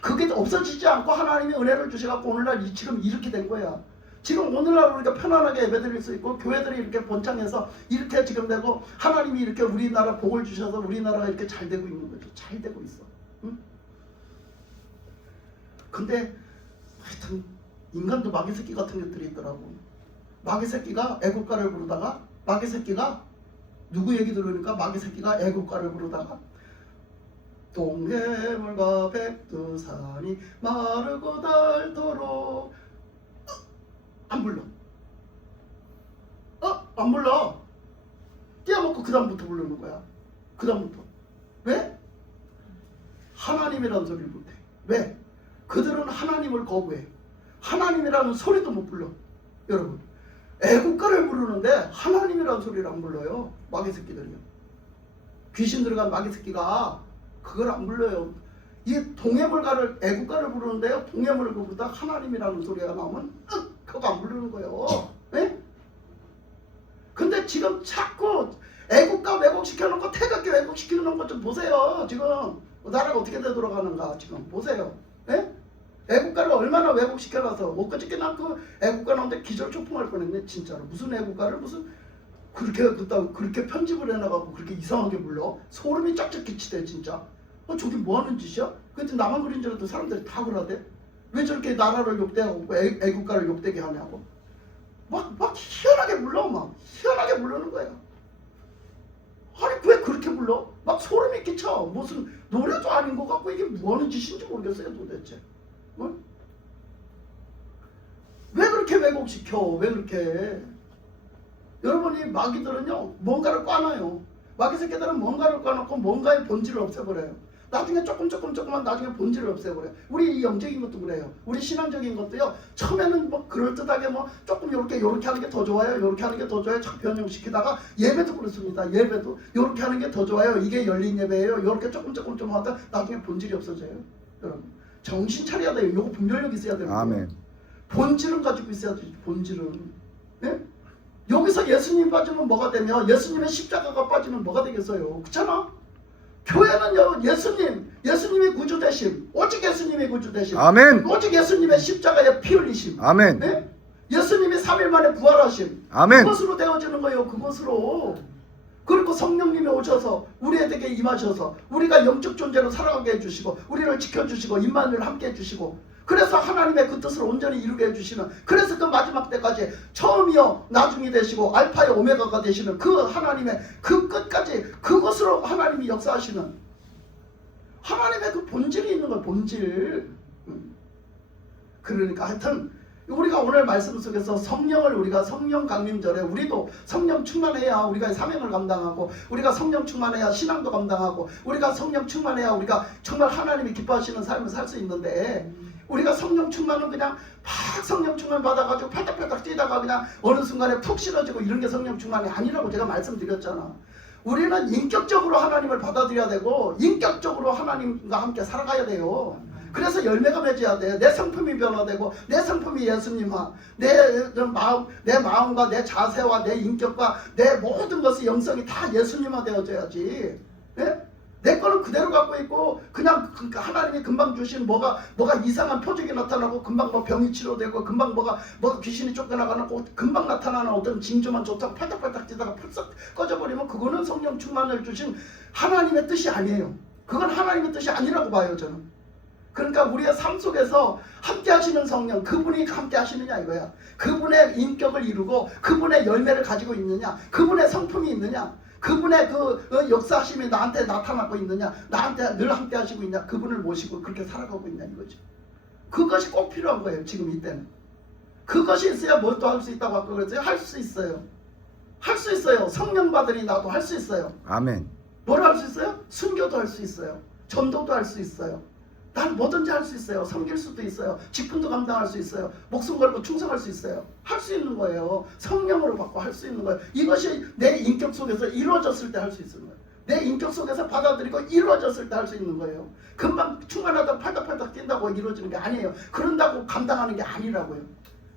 그게 없어지지 않고 하나님이 은혜를 주셔갖고 오늘날 지금 이렇게 된 거야. 지금 오늘날 우리가 편안하게 예배드릴 수 있고 교회들이 이렇게 번창해서 이렇게 지금 되고 하나님이 이렇게 우리나라 복을 주셔서 우리나라가 이렇게 잘 되고 있는 거죠. 잘 되고 있어. 응? 근데 하여튼 인간도 마귀 새끼 같은 것들이 있더라고. 마귀 새끼가 애국가를 부르다가 마귀 새끼가 누구 얘기 들으니까 마귀 새끼가 애국가를 부르다가 동해물과 백두산이 마르고 닳도록 안 불러. 안 불러. 떼어먹고 그 다음부터 부르는 거야. 그 다음부터. 왜? 하나님이라는 소리를 못해. 왜? 그들은 하나님을 거부해. 하나님이라는 소리도 못 불러. 여러분, 애국가를 부르는데 하나님이라는 소리를 안 불러요. 마귀 새끼들이요. 귀신 들어간 마귀 새끼가 그걸 안 불러요. 이 동해물가를 애국가를 부르는데요. 동해물을 부르다 하나님이라는 소리가 나오면 그거 안 부르는 거예요. 네? 근데 지금 자꾸 애국가 왜곡시켜놓고 태극기 왜곡시키는 것 좀 보세요. 지금 나라가 어떻게 되돌아가는가 지금 보세요. 네? 애국가를 얼마나 왜곡시켜놔서 엊그저께 난 그 애국가 나오는데 기절초풍할 뻔했네. 진짜로. 무슨 애국가를 무슨 그렇게 편집을 해놔가지고 그렇게 이상하게 불러. 소름이 쫙쫙 끼치대 진짜. 저게 뭐하는 짓이야? 그때 나만 그린 줄 알았더니 사람들이 다 그러대. 왜 저렇게 나라를 욕대하고 애국가를 욕되게 하냐고. 막 희한하게 불러. 막 희한하게 부르는 거야. 아니 왜 그렇게 불러? 막 소름이 끼쳐. 무슨 노래도 아닌 것 같고 이게 뭐하는 짓인지 모르겠어요 도대체. 어? 왜 그렇게 왜곡시켜? 왜 그렇게? 여러분이 마귀들은요 뭔가를 꽈놔요. 마귀 새끼들은 뭔가를 꽈놓고 뭔가의 본질을 없애버려요. 나중에 조금만 나중에 본질을 없애버려요. 우리 이 영적인 것도 그래요. 우리 신앙적인 것도요. 처음에는 뭐 그럴듯하게 뭐 조금 요렇게 하는 게 더 좋아요. 요렇게 하는 게 더 좋아요. 참 변형시키다가 예배도 그렇습니다. 예배도 요렇게 하는 게 더 좋아요. 이게 열린 예배예요. 요렇게 조금 하다 나중에 본질이 없어져요. 여러분 정신 차려야 돼요. 요거 분별력 있어야 돼요. 아멘. 본질은 가지고 있어야 돼요. 본질은. 네? 여기서 예수님 빠지면 뭐가 되며 예수님의 십자가가 빠지면 뭐가 되겠어요? 그렇잖아? 교회는요 예수님의 구주되심, 오직 예수님의 구주되심, 아멘. 오직 예수님의 십자가의 피 흘리심, 아멘. 네? 예수님이 3일 만에 부활하심, 아멘. 그것으로 되어지는 거예요. 그것으로. 그리고 성령님이 오셔서 우리에게 임하셔서 우리가 영적 존재로 살아가게 해주시고 우리를 지켜주시고 임마누엘 함께 해주시고 그래서 하나님의 그 뜻을 온전히 이루게 해주시는 그래서 그 마지막 때까지 처음이요 나중이 되시고 알파요 오메가가 되시는 그 하나님의 그 끝까지 그것으로 하나님이 역사하시는 하나님의 그 본질이 있는 거예요. 본질. 그러니까 하여튼 우리가 오늘 말씀 속에서 성령을 우리가 성령 강림절에 우리도 성령 충만해야 우리가 사명을 감당하고 우리가 성령 충만해야 신앙도 감당하고 우리가 성령 충만해야 우리가 정말 하나님이 기뻐하시는 삶을 살 수 있는데 우리가 성령 충만은 그냥 막 성령 충만 받아가지고 팔딱팔딱 뛰다가 그냥 어느 순간에 푹 싫어지고 이런 게 성령 충만이 아니라고 제가 말씀드렸잖아. 우리는 인격적으로 하나님을 받아들여야 되고 인격적으로 하나님과 함께 살아가야 돼요. 그래서 열매가 맺어야 돼. 내 성품이 변화되고 내 성품이 예수님화. 내 마음과 내 자세와 내 인격과 내 모든 것의 영성이 다 예수님화 되어져야지. 예? 내 거는 그대로 갖고 있고 그냥 하나님이 금방 주신 뭐가 이상한 표적이 나타나고 금방 뭐 병이 치료되고 금방 뭐가 귀신이 쫓겨나가고 금방 나타나는 어떤 징조만 좋다고 팔딱팔딱 뛰다가 펄썩 꺼져버리면 그거는 성령 충만을 주신 하나님의 뜻이 아니에요. 그건 하나님의 뜻이 아니라고 봐요, 저는. 그러니까 우리의 삶 속에서 함께 하시는 성령, 그분이 함께 하시느냐 이거야. 그분의 인격을 이루고 그분의 열매를 가지고 있느냐, 그분의 성품이 있느냐, 그분의 그 역사하심이 나한테 나타나고 있느냐, 나한테 늘 함께 하시고 있냐, 그분을 모시고 그렇게 살아가고 있냐 이거죠. 그것이 꼭 필요한 거예요, 지금 이때는. 그것이 있어야 뭘 또 할 수 있다고 아까 그랬어요. 할 수 있어요. 할 수 있어요. 성령 받으니 나도 할 수 있어요. 아멘. 뭘 할 수 있어요? 순교도 할 수 있어요. 전도도 할 수 있어요. 난 뭐든지 할 수 있어요. 섬길 수도 있어요. 직분도 감당할 수 있어요. 목숨 걸고 충성할 수 있어요. 할 수 있는 거예요. 성령으로 받고 할 수 있는 거예요. 이것이 내 인격 속에서 이루어졌을 때 할 수 있는 거예요. 내 인격 속에서 받아들이고 이루어졌을 때 할 수 있는 거예요. 금방 충만하다 팔딱팔딱 뛴다고 이루어지는 게 아니에요. 그런다고 감당하는 게 아니라고요.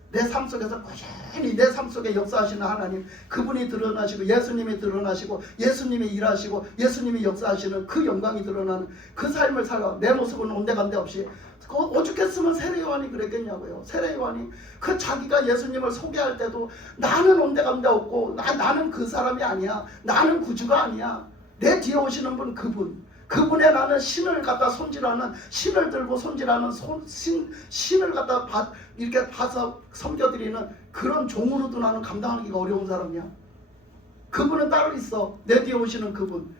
내 삶 속에서 꾸준히 내 삶 속에 역사하시는 하나님, 그분이 드러나시고 예수님이 드러나시고 예수님이 일하시고 예수님이 역사하시는 그 영광이 드러나는 그 삶을 살아. 내 모습은 온데간데 없이. 오죽했으면 세례 요한이 그랬겠냐고요. 세례 요한이 그 자기가 예수님을 소개할 때도 나는 온데간데 없고 나는 그 사람이 아니야. 나는 구주가 아니야. 내 뒤에 오시는 분 그분의 나는 신을 갖다 손질하는, 신을 들고 손질하는 신을 갖다 이렇게 봐서 섬겨드리는 그런 종으로도 나는 감당하기가 어려운 사람이야. 그분은 따로 있어. 내 뒤에 오시는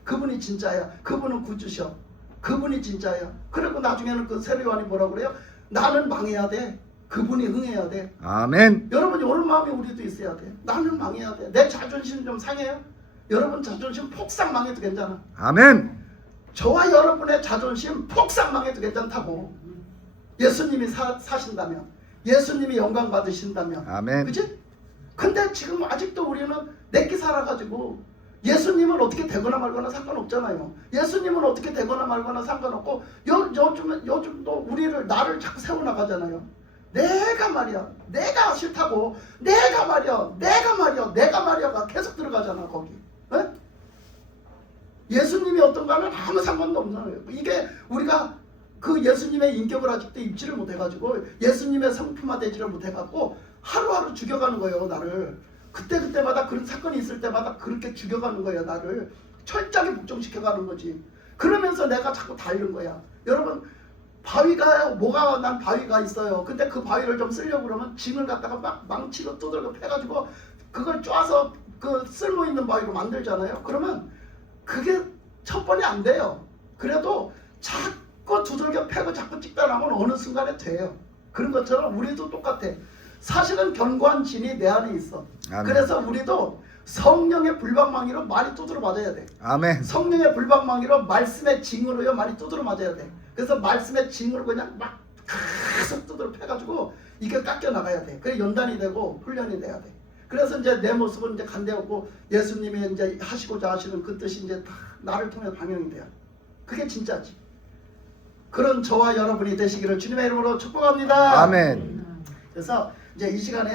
그분이 진짜야. 그분은 구주셔. 그분이 진짜야. 그리고 나중에는 그 세례 요한이 뭐라고 그래요? 나는 망해야 돼. 그분이 흥해야 돼. 아멘. 여러분 이런 마음이 우리도 있어야 돼. 나는 망해야 돼. 내 자존심 좀 상해요? 여러분 자존심 폭삭 망해도 괜찮아. 아멘. 저와 여러분의 자존심 폭삭 망해도 괜찮다고. 예수님이 사신다면, 예수님이 영광 받으신다면. 아멘. 그치? 근데 지금 아직도 우리는 내끼 살아가지고 예수님은 어떻게 되거나 말거나 상관없잖아요. 예수님은 어떻게 되거나 말거나 상관없고 요즘도 나를 자꾸 세워나가잖아요. 내가 말이야, 내가 싫다고, 내가 말이야가 계속 들어가잖아 거기. 에? 예수님이 어떤가는 아무 상관도 없는 거예요. 이게 우리가 그 예수님의 인격을 아직도 입지를 못해가지고 예수님의 성품화되지를 못해갖고 하루하루 죽여가는 거예요. 나를 그때마다 그런 사건이 있을 때마다 그렇게 죽여가는 거예요. 나를 철저하게 복종시켜가는 거지. 그러면서 내가 자꾸 닳는 거야. 여러분 난 바위가 있어요. 근데 그 바위를 좀 쓰려고 그러면 징을 갖다가 막 망치로 두들겨 패가지고 그걸 쪼아서 그 쓸모있는 바위로 만들잖아요. 그러면 그게 첫 번이 안 돼요. 그래도 자꾸 두들겨 패고 자꾸 찍다 나면 어느 순간에 돼요. 그런 것처럼 우리도 똑같아. 사실은 견고한 진이 내 안에 있어. 아멘. 그래서 우리도 성령의 불방망이로 많이 두드려 맞아야 돼. 아멘. 성령의 불방망이로 말씀의 징으로요 많이 두드려 맞아야 돼. 그래서 말씀의 징으로 그냥 막 계속 두드려 패가지고 이게 깎여 나가야 돼. 그래 연단이 되고 훈련이 돼야 돼. 그래서 이제 내 모습은 이제 간대없고 예수님이 이제 하시고자 하시는 그 뜻이 이제 다 나를 통해 방영이 돼요. 그게 진짜지. 그런 저와 여러분이 되시기를 주님의 이름으로 축복합니다. 아멘. 그래서 이제 이 시간에